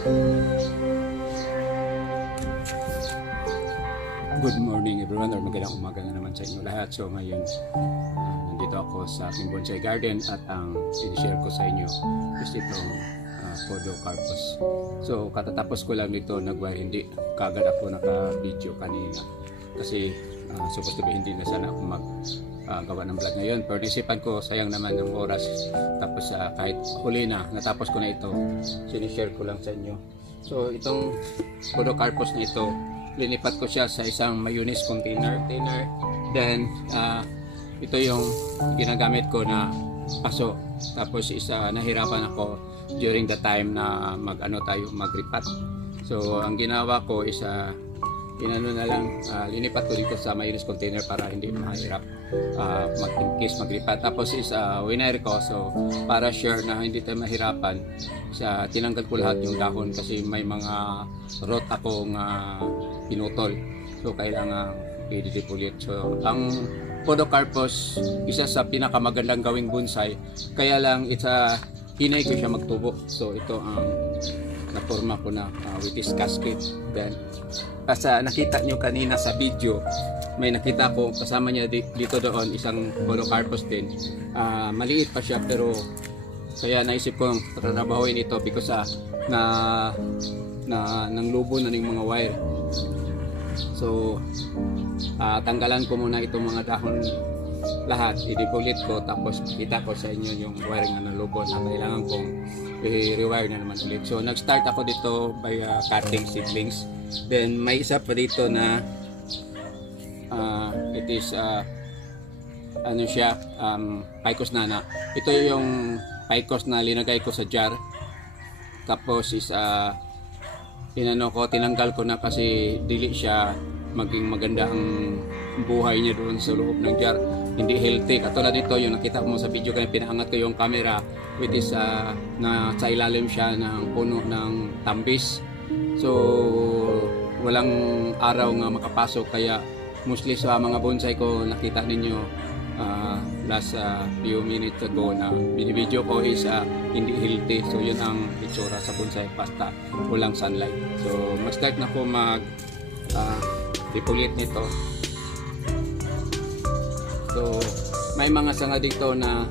Good morning everyone, or magandang umaga na naman sa inyo lahat. So ngayon, nandito ako sa aking bonsai garden at ang i-share ko sa inyo is itong Podocarpus. So katatapos ko lang nito hindi kagad ako naka-video kanina kasi supposed to be hindi na sana ako gawa ng vlog ngayon. Pero naisipan ko sayang naman ng oras, tapos kahit huli na, natapos ko na ito, sinishare ko lang sa inyo. So itong Podocarpus na ito, linipat ko siya sa isang mayonnaise container. Then ito yung ginagamit ko na paso. Tapos nahirapan ako during the time na magripat. So ang ginawa ko is linipat ko dito sa mayonnaise container para hindi mahirap in case magripat. Tapos winire ko, so para sure na hindi tayo mahirapan, tinanggal ko lahat yung dahon kasi may mga root akong pinutol, so kailangan i-depulit. So ang Podocarpus, isa sa pinakamagandang gawing bonsai, kaya lang hinay ko siya magtubo. So ito ang naporma ko na with this cascade. Then nakita nyo kanina sa video, may nakita ko kasama niya dito doon isang Podocarpus din. Maliit pa siya, pero kaya naisip kong trabahuin ito because nang lubo na ng mga wire. So tanggalan ko muna itong mga dahon lahat, i-depulit ko, tapos kita ko sa inyo yung wiring na nalubo na kailangan kong i-rewire na naman ulit. So nag-start ako dito by cutting seedlings. Then may isa pa dito na it is Picus nana. Ito yung Picus na linagay ko sa jar. Tapos tinanggal ko na kasi dili siya maging maganda ang buhay niya doon sa loob ng jar. Hindi healthy. Katulad dito yung nakita mo sa video kaya pinaangat ko yung camera, which is na sa ilalim siya ng puno ng tambis. So walang araw nga makapasok, kaya mostly sa mga bonsai ko nakita ninyo last few minutes ago na binibideo ko is hindi healthy. So yun ang itsura sa bonsai basta walang sunlight. So mag-start na ko depulit nito. So may mga sanga dito na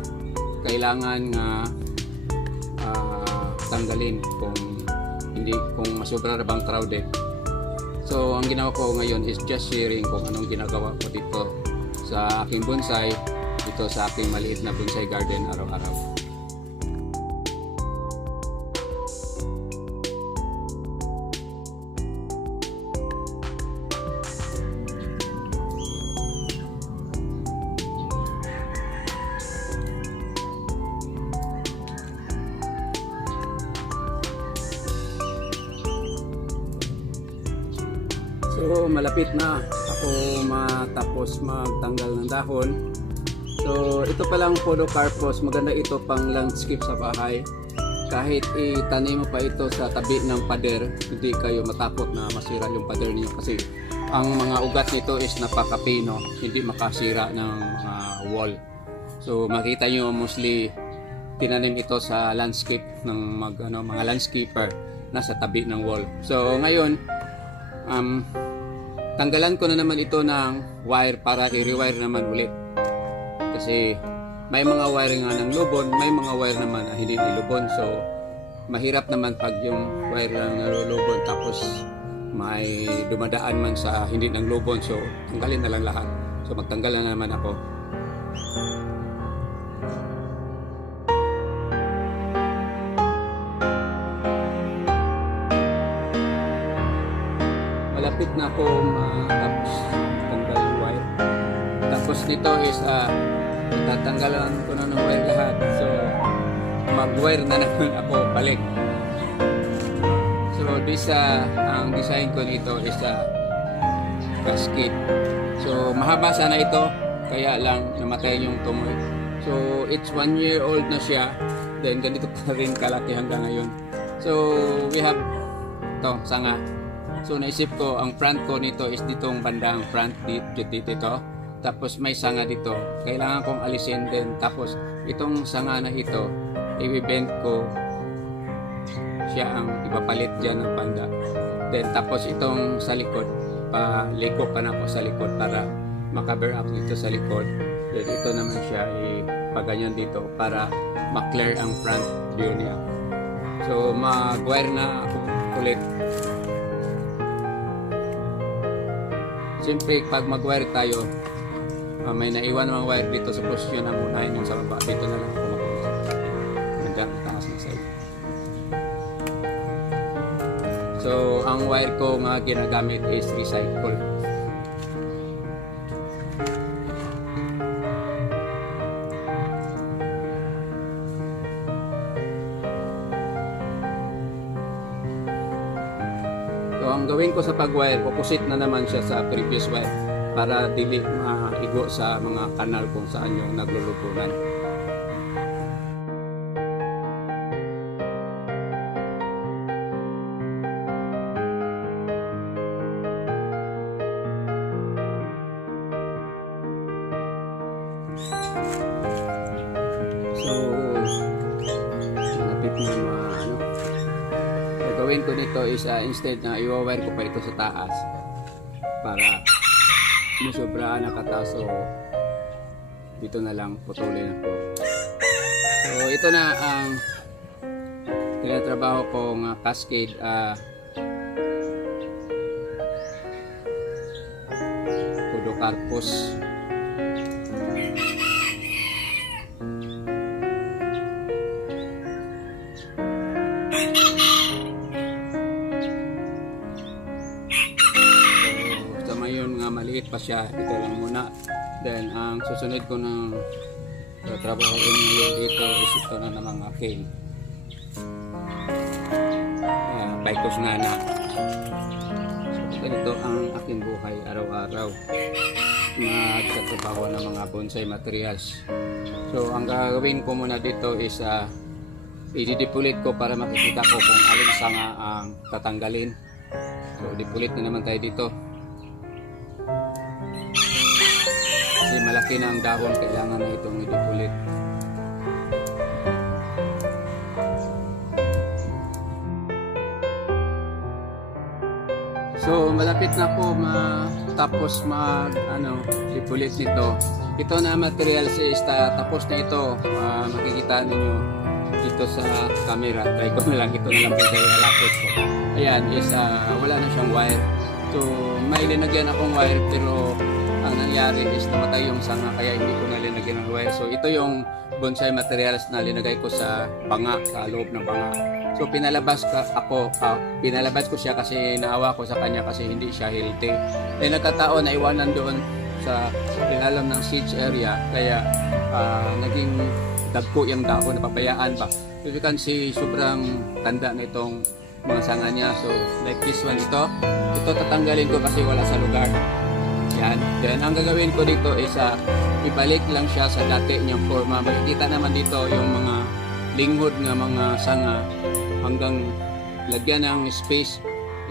kailangan tanggalin kung masobra na bang crowded. So ang ginawa ko ngayon is just sharing kung anong ginagawa ko dito sa aking bonsai, dito sa aking maliit na bonsai garden araw-araw. So malapit na ako matapos magtanggal ng dahon. So ito palang Podocarpus, maganda ito pang landscape sa bahay. Kahit itanim mo pa ito sa tabi ng pader, hindi kayo matakot na masira yung pader niyo kasi ang mga ugat nito is napakapino, hindi makasira ng wall. So makita nyo mostly tinanim ito sa landscape ng mga landscaper nasa tabi ng wall. So ngayon tanggalan ko na naman ito ng wire para i-rewire naman ulit. Kasi may mga wire nga ng lubon, may mga wire naman na hindi nilubon. So mahirap naman pag yung wire lang nalulubon tapos may dumadaan man sa hindi ng lubon. So tanggalin na lang lahat. So magtanggal na naman ako. Malapit na ako matapos tanggal yung wire. Tapos nito is tatanggalan ko na ng wire lahat. So mag-wire na naman ako balik. So ang design ko nito is cascade. So mahaba sana ito, kaya lang namatay yung tumoy. So it's 1 year old na siya. Then ganito pa rin kalaki hanggang ngayon. So we have ito, sanga. So naisip ko, ang front ko nito is ditong bandang front dito. Tapos may sanga dito. Kailangan kong alisin din. Tapos itong sanga na ito, i-bend ko siya ang ipapalit dyan ng panda. Then tapos itong sa likod, paliko pa na ako sa likod para makaber up dito sa likod. Then ito naman siya ipaganyan dito para ma-clear ang front view niya. So mag-wire na ako ulit. Siyempre pag mag-wire tayo, may naiwan namang wire dito sa posisyon ang unahin yung sa baba. Dito na lang ako mag-wire. Nandiyan, taas na sa'yo. So ang wire ko nga ginagamit is recycle. So ang gawin ko sa pag-wire, opposite na naman siya sa previous wire para dili maigo sa mga kanal kung saan yung naglulubunan. So malapit na gagawin ko nito is instead na i-wire ko pa ito sa taas para musobrahan na kataas, so dito na lang putulin ako. So ito na ang tinatrabaho kong cascade podocarpus. Maliit pa siya, ito lang muna. Then ang susunod ko ng trabaho ngayon dito is ito na namang aking Picos Nana. So ito ang aking buhay araw-araw, magtatrabaho ng mga bonsai materials. So ang gagawin ko muna dito is i-depulit ko para makikita ko kung alin sanga ang tatanggalin. So depulit na naman tayo dito. Kasi malaki na ang dahon, kailangan na itong i-depulit. So malapit na po matapos depulit nito. Ito na materials is tapos na ito. Makikita ninyo dito sa camera. Try ko na lang, ito na lang po kayo lapit ko. Ayan is wala na siyang wire. So may linagyan akong wire pero ang nangyari is namatay yung sanga kaya hindi ko na linagyan ng wire. So ito yung bonsai materials na linagay ko sa banga, sa loob ng banga. So pinalabas ko siya kasi naawa ko sa kanya kasi hindi siya healthy. Eh nagkataon na iwanan doon sa ilalim ng seeds area kaya naging dagko yung dahon, napabayaan pa. So you can see sobrang tanda na itong mga sanga niya. So like this one, ito tatanggalin ko kasi wala sa lugar. Yan. Then ang gagawin ko dito is ibalik lang siya sa dati niyang forma. Makikita naman dito yung mga linghod ng mga sanga hanggang lagyan ng space,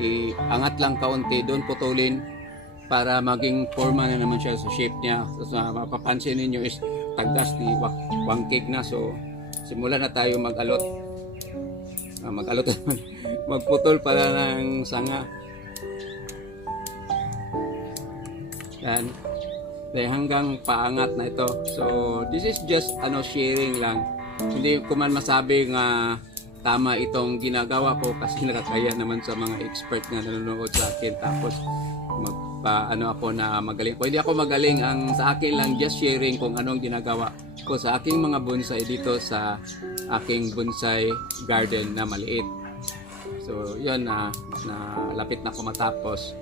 iangat lang kaunti, doon putulin para maging forma na naman siya sa shape niya. So mapapansin ninyo is tagas ni wangkig na. So simulan na tayo mag-alot. Magputol para ng sanga. Yan. Dahil hanggang paangat na ito. So this is just sharing lang. Hindi ko man masabi nga tama itong ginagawa ko kasi nakakaya naman sa mga expert na nanonood sa akin. Tapos ako na magaling. Pwede ako magaling, ang sa akin lang just sharing kung anong ginagawa ko sa aking mga bonsai dito sa aking bonsai garden na maliit. So yun na lapit na ako matapos.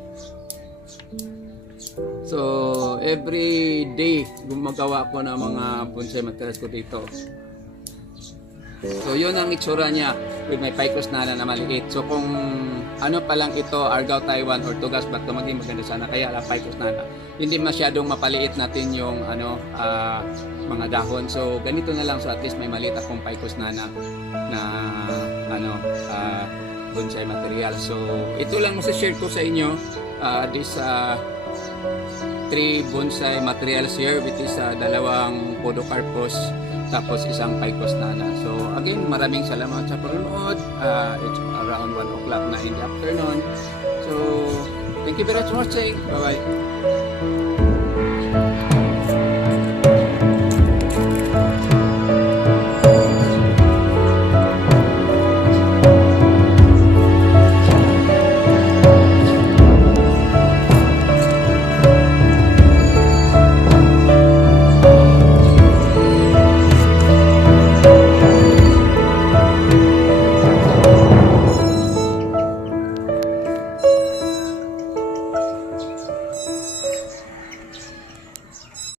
So every day gumagawa ako ng mga bonsai materials ko dito. So yun ang itsura niya with my Picos Nana na maliit. So kung ano pa lang ito, Argao Taiwan or Tugas Bato, maging maganda sana. Kaya lang Picos Nana. Hindi masyadong mapaliit natin yung mga dahon. So ganito na lang. So at least may maliit akong Picos Nana na bonsai material. So ito lang masashare ko sa inyo. This 3 bonsai materials here, which is dalawang podocarpus tapos isang paikos nana. So again, maraming salamat sa panonood. It's around 1 o'clock na in the afternoon. So thank you very much for watching. Bye bye.